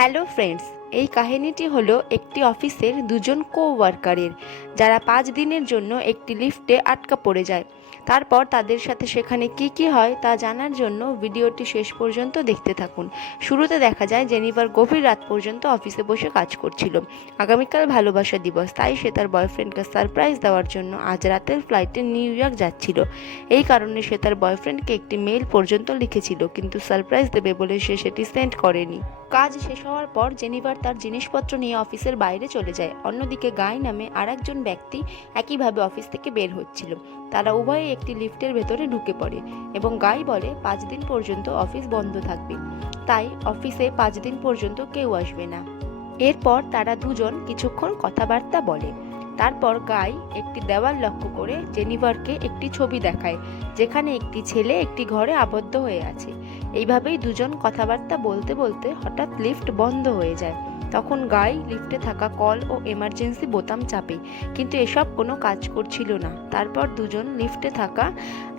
Hello friends এই কাহিনীটি হলো একটি অফিসের দুজন কো ওয়ার্কারের যারা পাঁচ দিনের জন্য একটি লিফটে আটকা পড়ে যায়। তারপর তাদের সাথে সেখানে কি কি হয় তা জানার জন্য ভিডিওটি শেষ পর্যন্ত দেখতে থাকুন। শুরুতে দেখা যায় জেনিফার গভীর রাত পর্যন্ত অফিসে বসে কাজ করছিল। আগামীকাল ভালোবাসা দিবস, তাই সে তার বয়ফ্রেন্ডকে সারপ্রাইজ দেওয়ার জন্য আজ রাতের ফ্লাইটে নিউ ইয়র্ক যাচ্ছিল। এই কারণে সে তার বয়ফ্রেন্ডকে একটি মেইল পর্যন্ত লিখেছিল, কিন্তু সারপ্রাইজ দেবে বলে সে সেটি সেন্ড করেনি। কাজ শেষ হওয়ার পর জেনিভার তার জিনিসপত্র নিয়ে অফিসের বাইরে চলে যায়। অন্যদিকে গাই নামে আরেকজন ব্যক্তি একইভাবে অফিস থেকে বের হচ্ছিল। তারা উভয়ে একটি লিফটের ভেতরে ঢুকে পড়ে এবং গাই বলে, পাঁচ দিন পর্যন্ত অফিস বন্ধ থাকবে। তাই অফিসে পাঁচ দিন পর্যন্ত কেউ আসবে না। এরপর তারা দুজন কিছুক্ষণ কথাবার্তা বলে। তারপর গাই একটি দেওয়াল লক্ষ্য করে জেনিভারকে একটি ছবি দেখায়, যেখানে একটি ছেলে একটি ঘরে আবদ্ধ হয়ে আছে। এইভাবেই দুজন কথাবার্তা বলতে বলতে হঠাৎ লিফট বন্ধ হয়ে যায়। তখন গায়ে লিফটে থাকা কল ও এমার্জেন্সি বোতাম চাপে, কিন্তু এসব কোনো কাজ করছিল না। তারপর দুজন লিফটে থাকা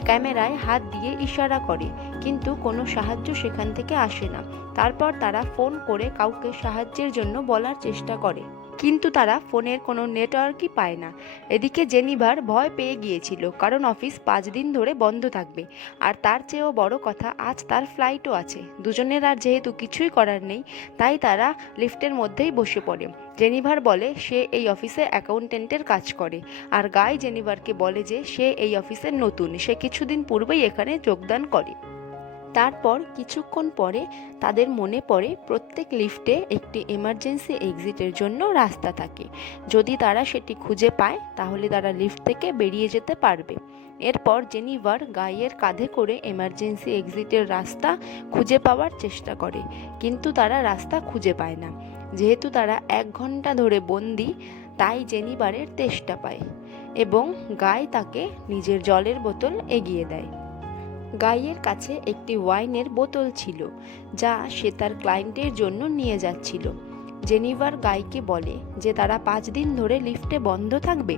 ক্যামেরায় হাত দিয়ে ইশারা করে, কিন্তু কোনো সাহায্য সেখান থেকে আসে না। তারপর তারা ফোন করে কাউকে সাহায্যের জন্য বলার চেষ্টা করে। কিন্তু তারা ফোনের কোনো নেটওয়ার্কই পায় না। এদিকে জেনিভার ভয় পেয়ে গিয়েছিল, কারণ অফিস পাঁচ দিন ধরে বন্ধ থাকবে। আর তার চেয়েও বড় কথা, আজ তার ফ্লাইটও আছে। দুজনের আর যেহেতু কিছুই করার নেই, তাই তারা লিফটের মধ্যেই বসে পড়ে। জেনিভার বলে, সে এই অফিসে অ্যাকাউন্টেন্টের কাজ করে। আর গাই জেনিভারকে বলে যে, সে এই অফিসের নতুন, সে কিছুদিন পূর্বেই এখানে যোগদান করে। তারপর কিছুক্ষণ পরে তাদের মনে পড়ে প্রত্যেক লিফটে একটি এমার্জেন্সি এক্সিটের জন্য রাস্তা থাকে। যদি তারা সেটি খুঁজে পায়, তাহলে তারা লিফট থেকে বেরিয়ে যেতে পারবে। এরপর জেনিভার গাইয়ের কাঁধে করে এমার্জেন্সি এক্সিটের রাস্তা খুঁজে পাওয়ার চেষ্টা করে, কিন্তু তারা রাস্তা খুঁজে পায় না। যেহেতু তারা এক ঘণ্টা ধরে বন্দি, তাই জেনিভারের তেষ্টা পায় এবং গাই তাকে নিজের জলের বোতল এগিয়ে দেয়। গাইয়ের কাছে একটি ওয়াইনের বোতল ছিল, যা সে তার ক্লায়েন্টের জন্য নিয়ে যাচ্ছিল। জেনিভার গাইকে বলে যে তারা পাঁচ দিন ধরে লিফটে বন্ধ থাকবে।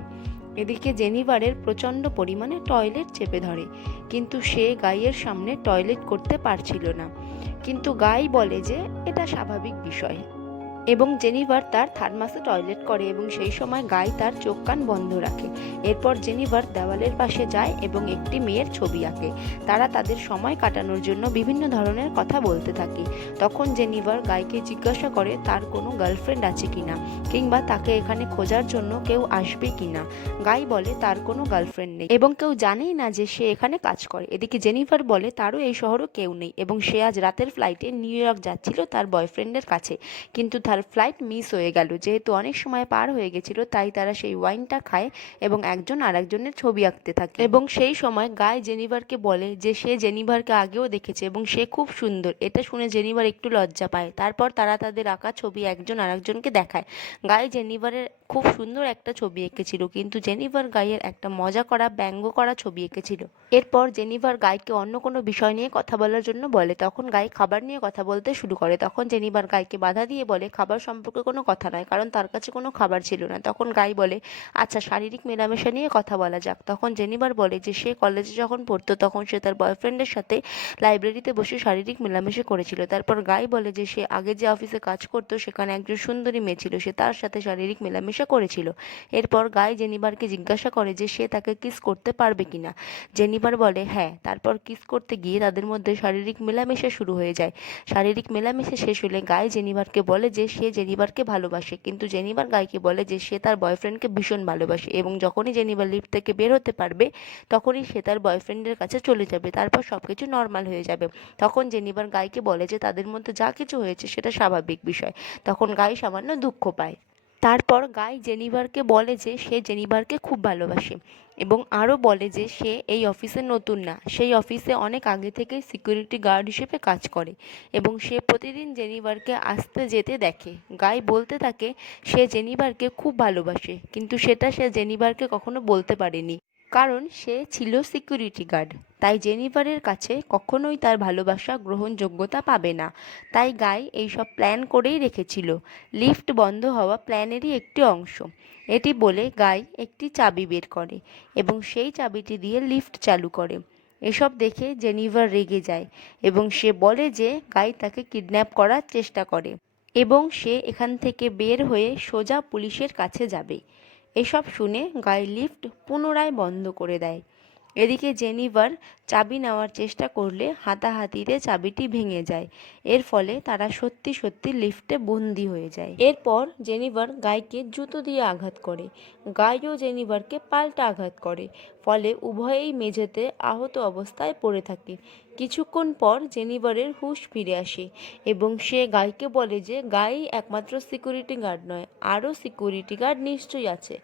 এদিকে জেনিভারের প্রচণ্ড পরিমাণে টয়লেট চেপে ধরে, কিন্তু সে গাইয়ের সামনে টয়লেট করতে পারছিল না। কিন্তু গাই বলে যে এটা স্বাভাবিক বিষয়। এবং জেনিভার তার থার্মাসে টয়লেট করে এবং সেই সময় গাই তার চোখ কান বন্ধ রাখে। এরপর জেনিভার দেওয়ালের পাশে যায় এবং একটি মেয়ের ছবি আঁকে। তারা তাদের সময় কাটানোর জন্য বিভিন্ন ধরনের কথা বলতে থাকে। তখন জেনিভার গাইকে জিজ্ঞাসা করে, তার কোনো গার্লফ্রেন্ড আছে কিনা কিংবা তাকে এখানে খোঁজার জন্য কেউ আসবে কিনা গাই বলে, তার কোনো গার্লফ্রেন্ড নেই। এবং কেউ জানেই না যে সে এখানে কাজ করে। এদিকে জেনিভার বলে, তারও এই শহরও কেউ নেই এবং সে আজ রাতের ফ্লাইটে নিউ ইয়র্ক যাচ্ছিল তার বয়ফ্রেন্ডের কাছে। কিন্তু তার ফ্লাইট মিস হয়ে গেল। যেহেতু অনেক সময় পার হয়ে গেছিল, তাই তারা সেই ওয়াইনটা খায় এবং একজন আরেকজনের ছবি আঁকতে থাকে। এবং সেই সময় গায়ে জেনিভারকে বলে যে, সে জেনিভারকে আগেও দেখেছে এবং সে খুব সুন্দর। এটা শুনে জেনিভার একটু লজ্জা পায়। তারপর তারা তাদের আঁকা ছবি একজন আরেকজনকে দেখায়। গায়ে জেনিভারের খুব সুন্দর একটা ছবি এঁকেছিল, কিন্তু জেনিভার গাইয়ের একটা মজা করা, ব্যঙ্গ করা ছবি এঁকেছিল। এরপর জেনিভার গাইকে অন্য কোনো বিষয় নিয়ে কথা বলার জন্য বলে। তখন গাই খাবার নিয়ে কথা বলতে শুরু করে। তখন জেনিভার গাইকে বাধা দিয়ে বলে খাবার সম্পর্কে কোনো কথা নয়, কারণ তার কাছে কোনো খাবার ছিল না। তখন গাই বলে আচ্ছা শারীরিক মেলামেশা নিয়ে কথা বলা যাক। তখন জেনিভার বলে যে, সে কলেজে যখন পড়তো, তখন সে তার বয়ফ্রেন্ডের সাথে লাইব্রেরিতে বসে শারীরিক মেলামেশা করেছিল। তারপর গাই বলে যে, সে আগে যে অফিসে কাজ করতো, সেখানে একজন সুন্দরী মেয়ে ছিল। সে তার সাথে শারীরিক মেলামেশা করেছিল। এরপর গাই জেনিভারকে জিজ্ঞাসা করে যে, সে তাকে কিস করতে পারবে কিনা? জেনিবার বলে হ্যাঁ। তারপর কিস করতে গিয়ে তাদের মধ্যে শারীরিক মেলামেশা শুরু হয়ে যায়। শারীরিক মেলামেশা শেষ হলে গাই জেনিভারকে বলে যে সে জেনিভারকে ভালোবাসে। কিন্তু জেনিভার গাইকে বলে যে, সে তার বয়ফ্রেন্ডকে ভীষণ ভালোবাসে এবং যখনই জেনিভার লিফট থেকে বের হতে পারবে, তখনই সে তার বয়ফ্রেন্ডের কাছে চলে যাবে। তারপর সব কিছু নর্মাল হয়ে যাবে। তখন জেনিভার গাইকে বলে যে, তাদের মধ্যে যা কিছু হয়েছে, সেটা স্বাভাবিক বিষয়। তখন গাই সামান্য দুঃখ পায়। তারপর গাই জেনিভারকে বলে যে সে জেনিভারকে খুব ভালোবাসে এবং আরও বলে যে সে এই অফিসে নতুন না, সেই অফিসে অনেক আগে থেকেই সিকিউরিটি গার্ড হিসেবে কাজ করে এবং সে প্রতিদিন জেনিভারকে আসতে যেতে দেখে। গাই বলতে থাকে, সে জেনিভারকে খুব ভালোবাসে, কিন্তু সেটা সে জেনিভারকে কখনো বলতে পারেনি। কারণ সে ছিল সিকিউরিটি গার্ড তাই জেনিভারের কাছে কখনোই তার ভালোবাসা, গ্রহণযোগ্যতা পাবে না। তাই গাই এইসব প্ল্যান করেই রেখেছিল। লিফট বন্ধ হওয়া প্ল্যানেরই একটি অংশ। এটি বলে গাই একটি চাবি বের করে এবং সেই চাবিটি দিয়ে লিফট চালু করে। এসব দেখে জেনিভার রেগে যায় এবং সে বলে যে গাই তাকে কিডন্যাপ করার চেষ্টা করে এবং সে এখান থেকে বের হয়ে সোজা পুলিশের কাছে যাবে। এসব শুনে গাই লিফট পুনরায় বন্ধ করে দেয়। এদিকে জেনিভার চাবি নেওয়ার চেষ্টা করলে হাতাহাতিতে চাবিটি ভেঙে যায়। এর ফলে তারা সত্যি সত্যি লিফটে বন্দি হয়ে যায়। এরপর জেনিভার গাইকে জুতো দিয়ে আঘাত করে। গাইও জেনিভারকে পাল্টা আঘাত করে। ফলে উভয়েই মেঝেতে আহত অবস্থায় পড়ে থাকে। কিছুক্ষণ পর জেনিভারের হুশ ফিরে আসে এবং সে গাইকে বলে যে, গাই একমাত্র সিকিউরিটি গার্ড নয়, আরও সিকিউরিটি গার্ড নিশ্চয়ই আছে।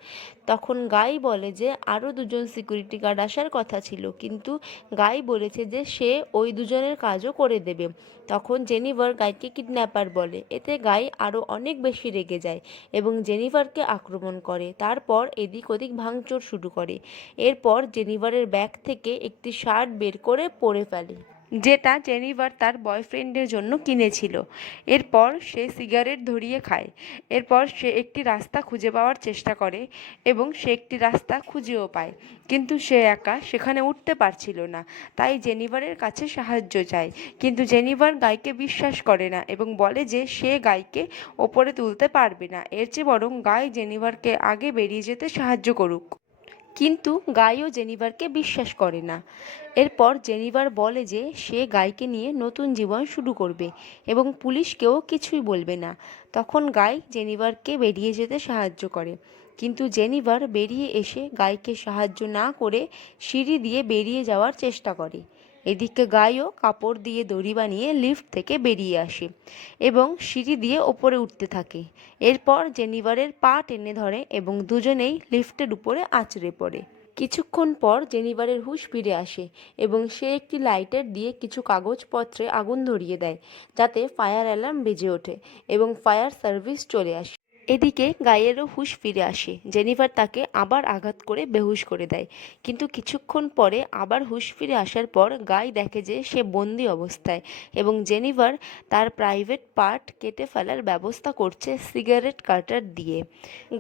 তখন গাই বলে যে, আরও দুজন সিকিউরিটি গার্ড আসার কথা ছিল, কিন্তু গাই বলেছে যে, সে ওই দুজনের কাজও করে দেবে। তখন জেনিভার গাইকে কিডন্যাপার বলে, এতে গাই আরও অনেক বেশি রেগে যায় এবং জেনিভারকে আক্রমণ করে, তারপর এদিক ওদিক ভাঙচুর শুরু করে। এরপর জেনিভারের ব্যাগ থেকে একটি শার্ট বের করে পরে ফেলে। যেটা জেনিভার তার বয়ফ্রেন্ডের জন্য কিনেছিল। এরপর সে সিগারেট ধরিয়ে খায়। এরপর সে একটি রাস্তা খুঁজে পাওয়ার চেষ্টা করে এবং সে একটি রাস্তা খুঁজেও পায়। কিন্তু সে একা সেখানে উঠতে পারছিল না। তাই জেনিভারের কাছে সাহায্য চায়। কিন্তু জেনিভার গাইকে বিশ্বাস করে না এবং বলে যে সে গাইকে ওপরে তুলতে পারবে না। এর চেয়ে বরং গাই জেনিভারকে আগে বেরিয়ে যেতে সাহায্য করুক। কিন্তু গাইও জেনিভারকে বিশ্বাস করে না। এরপর জেনিভার বলে যে সে গাইকে নিয়ে নতুন জীবন শুরু করবে এবং পুলিশকেও কিছুই বলবে না। তখন গাই জেনিভারকে বেরিয়ে যেতে সাহায্য করে। কিন্তু জেনিভার বেরিয়ে এসে গাইকে সাহায্য না করে সিঁড়ি দিয়ে বেরিয়ে যাওয়ার চেষ্টা করে। এদিকে গাইও কাপড় দিয়ে দড়ি বানিয়ে লিফট থেকে বেরিয়ে আসে এবং সিঁড়ি দিয়ে ওপরে উঠতে থাকে। এরপর জেনিভারের পা টেনে ধরে এবং দুজনেই লিফটের উপরে আছড়ে পড়ে। কিছুক্ষণ পর জেনিভারের হুশ ফিরে আসে এবং সে একটি লাইটার দিয়ে কিছু কাগজপত্রে আগুন ধরিয়ে দেয়, যাতে ফায়ার অ্যালার্ম বেজে ওঠে এবং ফায়ার সার্ভিস চলে আসে। এদিকে গাইয়েরও হুশ ফিরে আসে। জেনিভার তাকে আবার আঘাত করে বেহুশ করে দেয়। কিন্তু কিছুক্ষণ পরে আবার হুঁশ ফিরে আসার পর গাই দেখে যে সে বন্দি অবস্থায় এবং জেনিভার তার প্রাইভেট পার্ট কেটে ফেলার ব্যবস্থা করছে সিগারেট কাটার দিয়ে।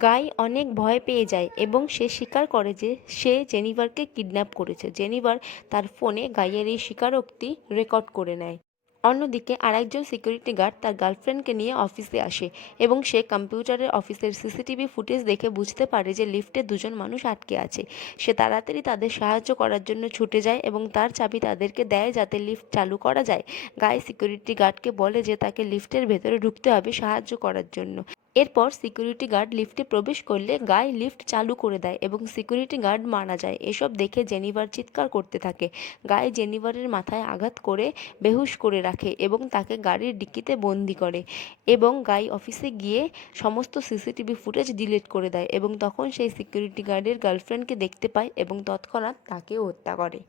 গাই অনেক ভয় পেয়ে যায় এবং সে স্বীকার করে যে সে জেনিভারকে কিডন্যাপ করেছে। জেনিভার তার ফোনে গাইয়ের এই স্বীকারোক্তি রেকর্ড করে নেয়। অন্যদিকে আরেকজন সিকিউরিটি গার্ড তার গার্লফ্রেন্ডকে নিয়ে অফিসে আসে এবং সে কম্পিউটারের অফিসের সিসিটিভি ফুটেজ দেখে বুঝতে পারে যে লিফটে দুজন মানুষ আটকে আছে। সে তাড়াতাড়ি তাদের সাহায্য করার জন্য ছুটে যায় এবং তার চাবি তাদেরকে দেয় যাতে লিফট চালু করা যায়। গায়ে সিকিউরিটি গার্ডকে বলে যে তাকে লিফটের ভেতরে ঢুকতে হবে সাহায্য করার জন্য। এরপর সিকিউরিটি গার্ড লিফটে প্রবেশ করলে গায়ে লিফট চালু করে দেয় এবং সিকিউরিটি গার্ড মারা যায়। এসব দেখে জেনিভার চিৎকার করতে থাকে। গায়ে জেনিভারের মাথায় আঘাত করে, বেহুশ করে রাখে এবং তাকে গাড়ির ডিক্কিতে বন্দি করে এবং গাই অফিসে গিয়ে সমস্ত সিসিটিভি ফুটেজ ডিলিট করে দেয় এবং তখন সেই সিকিউরিটি গার্ডের গার্লফ্রেন্ডকে দেখতে পায় এবং তৎক্ষণাৎ তাকেও হত্যা করে।